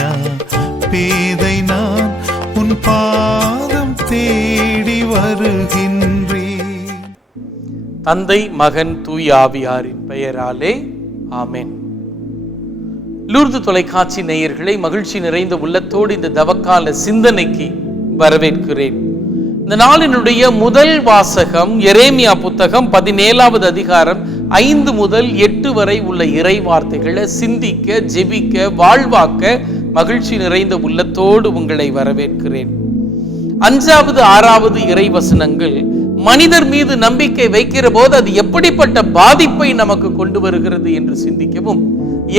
ஐயா பேதை நான் உன் பாதம் தேடி வருகின்றே தந்தை மகன் தூய் ஆவியாரின் பெயராலே ஆமேன். லூர்து தொலைக்காட்சி நேயர்களை மகிழ்ச்சி நிறைந்த உள்ளத்தோடு இந்த தவக்கால சிந்தனைக்கு வரவேற்கிறேன். இந்த நாளினுடைய முதல் வாசகம் எரேமியா புத்தகம் பதினேழாவது அதிகாரம் ஐந்து முதல் எட்டு வரை உள்ள இறை வார்த்தைகளை சிந்திக்க ஜெபிக்க வாழ்வாக்க மகிழ்ச்சி நிறைந்த உள்ளத்தோடு உங்களை வரவேற்கிறேன். அஞ்சாவது ஆறாவது இறை வசனங்கள் மனிதர் மீது நம்பிக்கை வைக்கிற போது அது எப்படிப்பட்ட பாதிப்பை நமக்கு கொண்டு வருகிறது என்று சிந்திக்கவும்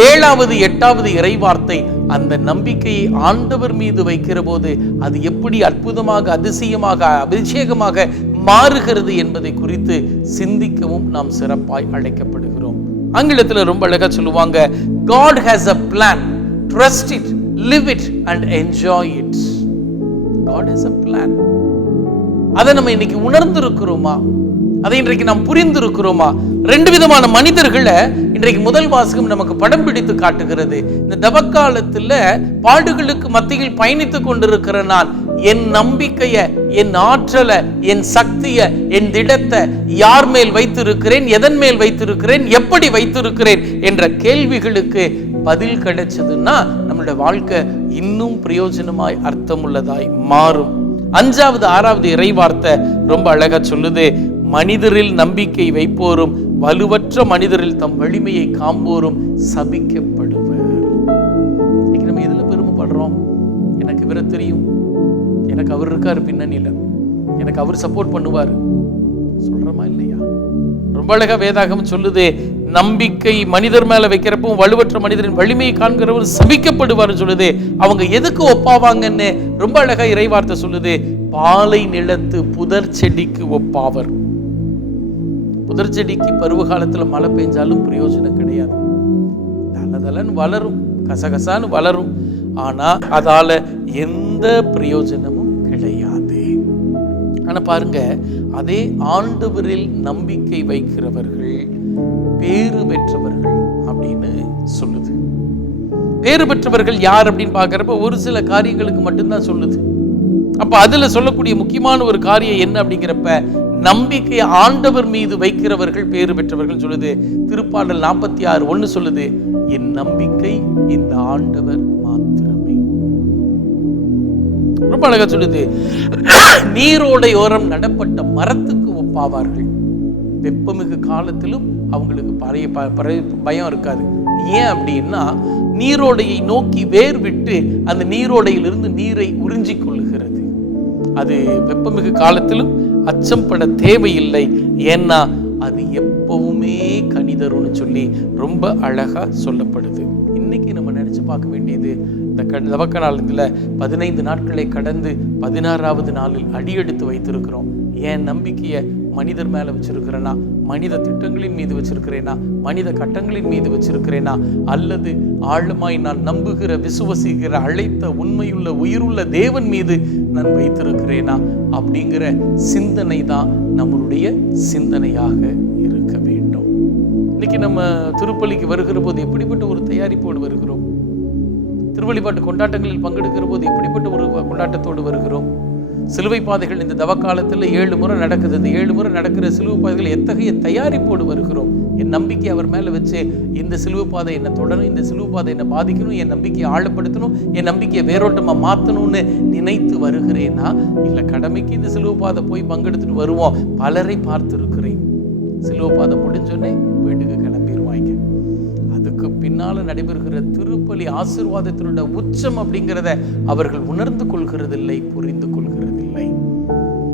ஏழாவது எட்டாவது இறைவார்த்தை அந்த நம்பிக்கையை ஆண்டவர் மீது வைக்கிற போது அது எப்படி அற்புதமாக அதிசயமாக அபிஷேகமாக மாறுகிறது என்பதை குறித்து சிந்திக்கவும் நாம் சிறப்பாய் அழைக்கப்படுகிறோம். ஆங்கிலத்தில் ரொம்ப அழகா சொல்லுவாங்க God has a plan trust it live it and enjoy it God is a plan அதை நம்ம இன்னைக்கு உணர்ந்திருக்கிறோமா? அதை இன்றைக்கு நாம் புரிந்திருக்கிறோமா? ரெண்டு விதமான மனிதர்களை இன்றைக்கு முதல் வாசகம் நமக்கு படம் பிடித்து காட்டுகிறது. இந்த தவக்காலத்தில் பாடுகளுக்கு மத்தியில் பயணித்து கொண்டிருக்கிற நான் என் நம்பிக்கையை என் ஆற்றலை என் சக்தியை என் திடத்தை யார் மேல் வைத்திருக்கிறேன் எதன் மேல் வைத்திருக்கிறேன் எப்படி வைத்திருக்கிறேன் என்ற கேள்விகளுக்கு பதில் கிடைச்சதுன்னா நம்மளுடைய வாழ்க்கை இன்னும் பிரயோஜனமாய் அர்த்தமுள்ளதாய் மாறும். அஞ்சாவது ஆறாவது இறைவார்த்தை ரொம்ப அழகா சொல்லுது. மனிதரில் நம்பிக்கை வைப்போரும் வலுவற்ற மனிதரில் தம் வலிமையை காம்போரும் சபிக்கப்படுவர். இன்னைக்கு நம்ம எதுல பெருமைப்படுறோம்? எனக்கு இவரை தெரியும். எனக்கு அவர் இருக்கார் பின்னணியில. எனக்கு அவர் சப்போர்ட் பண்ணுவார். சொல்றமா இல்லையா? ரொம்ப அழகா வேதாகம் சொல்லுது நம்பிக்கை மனிதர் மேல வைக்கிறப்போ வலுவற்ற மனிதரின் வலிமையை காண்கிறவர் சபிக்கப்படுவார் சொல்லுது. அவங்க எதுக்கு ஒப்பாவாங்கன்னு ரொம்ப அழகா இறைவார்த்தை சொல்லுது. பாலை நிலத்து புதர் செடிக்கு ஒப்பாவர். புதர் செடிக்கு பருவ காலத்துல மழை பெஞ்சாலும் பிரயோஜனம் கிடையாது. தலதலன்னு வளரும் கசகசான்னு வளரும். ஆனா அதால எந்த பிரயோஜனமும் கிடையாது. ஆனா பாருங்க அதே ஆண்டவரில் நம்பிக்கை வைக்கிறவர்கள் பேறு பெற்றவர்கள் அப்படின்னு சொல்லுது. பேறு பெற்றவர்கள் யார் அப்படின்னு பார்க்குறப்ப ஒரு சில காரியங்களுக்கு மட்டும்தான் சொல்லுது. அப்ப அதுல சொல்லக்கூடிய முக்கியமான ஒரு காரியம் என்ன அப்படிங்கிறப்ப நம்பிக்கை ஆண்டவர் மீது வைக்கிறவர்கள் பேறு பெற்றவர்கள் சொல்லுது. திருப்பாடல் நாற்பத்தி ஆறு ஒண்ணு சொல்லுது என் நம்பிக்கை இந்த ஆண்டவர் மாத்திரம். ரொம்ப அழகா சொல்லுது. நீரோடையோரம் நடப்பட்ட மரத்துக்கு ஒப்பாவார்கள். வெப்பமிகு காலத்திலும் அவங்களுக்கு பழைய ப- பயம் இருக்காது. ஏன் அப்படின்னா நீரோடையை நோக்கி வேர் விட்டு அந்த நீரோடையிலிருந்து நீரை உறிஞ்சிக் கொள்ளுகிறது. அது வெப்பமிகு காலத்திலும் அச்சம் பட தேவையில்லை. ஏன்னா அது எப்பவுமே கனிதரும்னு சொல்லி ரொம்ப அழகா சொல்லப்படுது. இன்னைக்கு நம்ம நினைச்சு பார்க்க வேண்டியது. இந்த க தவக்க நாளத்தில் பதினைந்து நாட்களை கடந்து பதினாறாவது நாளில் அடியெடுத்து வைத்திருக்கிறோம். என் நம்பிக்கையை மனிதர் மேல வச்சிருக்கிறேனா? மனித திட்டங்களின் மீது வச்சிருக்கிறேனா? மனித கட்டங்களின் மீது வச்சிருக்கிறேனா? அல்லது ஆழமாய் நான் நம்புகிற விசுவசிக்கிற அழைத்த உண்மையுள்ள உயிருள்ள தேவன் மீது நான் வைத்திருக்கிறேனா? அப்படிங்கிற சிந்தனை தான் நம்மளுடைய சிந்தனையாக இருக்க வேண்டும். இன்னைக்கு நம்ம திருப்பலிக்கு வருகிற போது எப்படிப்பட்ட ஒரு தயாரிப்போடு வருகிறோம்? திருவழிபாட்டு கொண்டாட்டங்களில் பங்கெடுக்கிற போது எப்படிப்பட்ட ஒரு கொண்டாட்டத்தோடு வருகிறோம். சிலுவை பாதைகள் இந்த தவக்காலத்தில் ஏழு முறை நடக்குது. இந்த ஏழு முறை நடக்கிற சிலுவை பாதைகள் எத்தகைய தயாரிப்போடு வருகிறோம்? என் நம்பிக்கை அவர் மேலே வச்சு இந்த சிலுவை பாதை என்னை தொடரும் இந்த சிலுவை பாதை என்னை பாதிக்கணும் என் நம்பிக்கையை ஆழப்படுத்தணும் என் நம்பிக்கையை வேரோட்டமாக மாற்றணும்னு நினைத்து வருகிறேன்னா இல்லை கடமைக்கு இந்த சிலுவை பாதை போய் பங்கெடுத்துட்டு வருவோம். பலரை பார்த்துருக்கிறேன். சிலுவை பாதை முடிஞ்சோடனே வீட்டுக்கு கிளம்பிடுவாங்க அதுக்கு பின்னால நடைபெறுகிற திருப்பலி ஆசிர்வாதத்தினுடைய உச்சம் அப்படிங்கிறத அவர்கள் உணர்ந்து கொள்கிறதில்லை புரிந்து கொள்கிறதில்லை.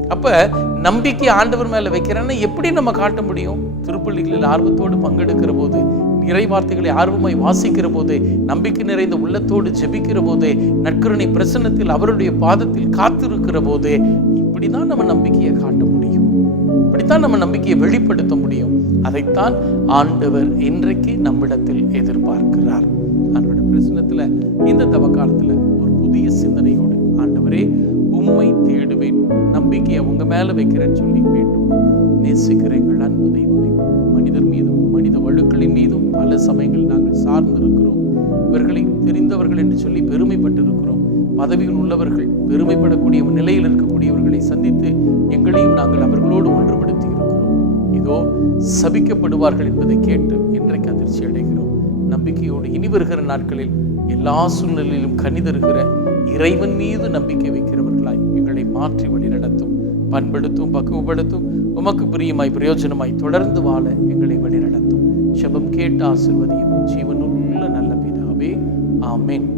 அப்ப நம்பிக்கை ஆண்டவர் மேல வைக்கிறேன்னா எப்படி நம்ம காட்ட முடியும்? திருப்பள்ளிகளில் ஆர்வத்தோடு பங்கெடுக்கிற போது இறை வார்த்தைகளை ஆர்வமாய் வாசிக்கிற போது நம்பிக்கை நிறைந்த உள்ளத்தோடு ஜெபிக்கிற போது நற்கருணை பிரசன்னத்தில் அவருடைய பாதத்தில் காத்திருக்கிற போது இப்படிதான் நம்ம நம்பிக்கையை காட்ட முடியும். இப்படித்தான் நம்ம நம்பிக்கையை வெளிப்படுத்த முடியும். அதைத்தான் ஆண்டவர் இன்றைக்கு நம்மிடத்தில் எதிர்பார்க்கிறார். அவருடைய பிரசனத்துல இந்த தவக்காலத்துல ஒரு புதிய சிந்தனையோடு ஆண்டவரே உண்மை தேடுவேன். நம்பிக்கையை உங்க மேல வைக்கிறேன்னு சொல்லி வேண்டும்? நேசிக்கிற எங்கள் அன்பு தெய்வமே மனிதர் மீதும் வழுக்களின் மீதும் பல சமயங்கள் நாங்கள் சார்ந்திருக்கிறோம். இவர்களை தெரிந்தவர்கள் என்று சொல்லி பெருமைப்பட்டு இருக்கிறோம் பதவியில் உள்ளவர்கள் பெருமைப்படக்கூடிய நிலையில் இருக்கக்கூடியவர்களை சந்தித்து எங்களையும் நாங்கள் அவர்களோடு ஒன்றுபடுத்தி இருக்கிறோம் இதோ சபிக்கப்படுவார்கள் என்பதை கேட்டு இன்றைக்கு அதிர்ச்சி அடைகிறோம். நம்பிக்கையோடு இனி வருகிற நாட்களில் எல்லா சூழ்நிலையிலும் கனிதருகிற இறைவன் மீது நம்பிக்கை வைக்கிறவர்களாய் எங்களை மாற்றி வழி நடத்தும் பண்படுத்தும் பக்குவப்படுத்தும் உமக்கு பிரியமாய் பிரயோஜனமாய் தொடர்ந்து வாழ எங்களை வழி நடத்தும் கேட்டு ஆசிர்வதியும். ஜீவனுள்ள நல்ல பிதாவே ஆமேன்.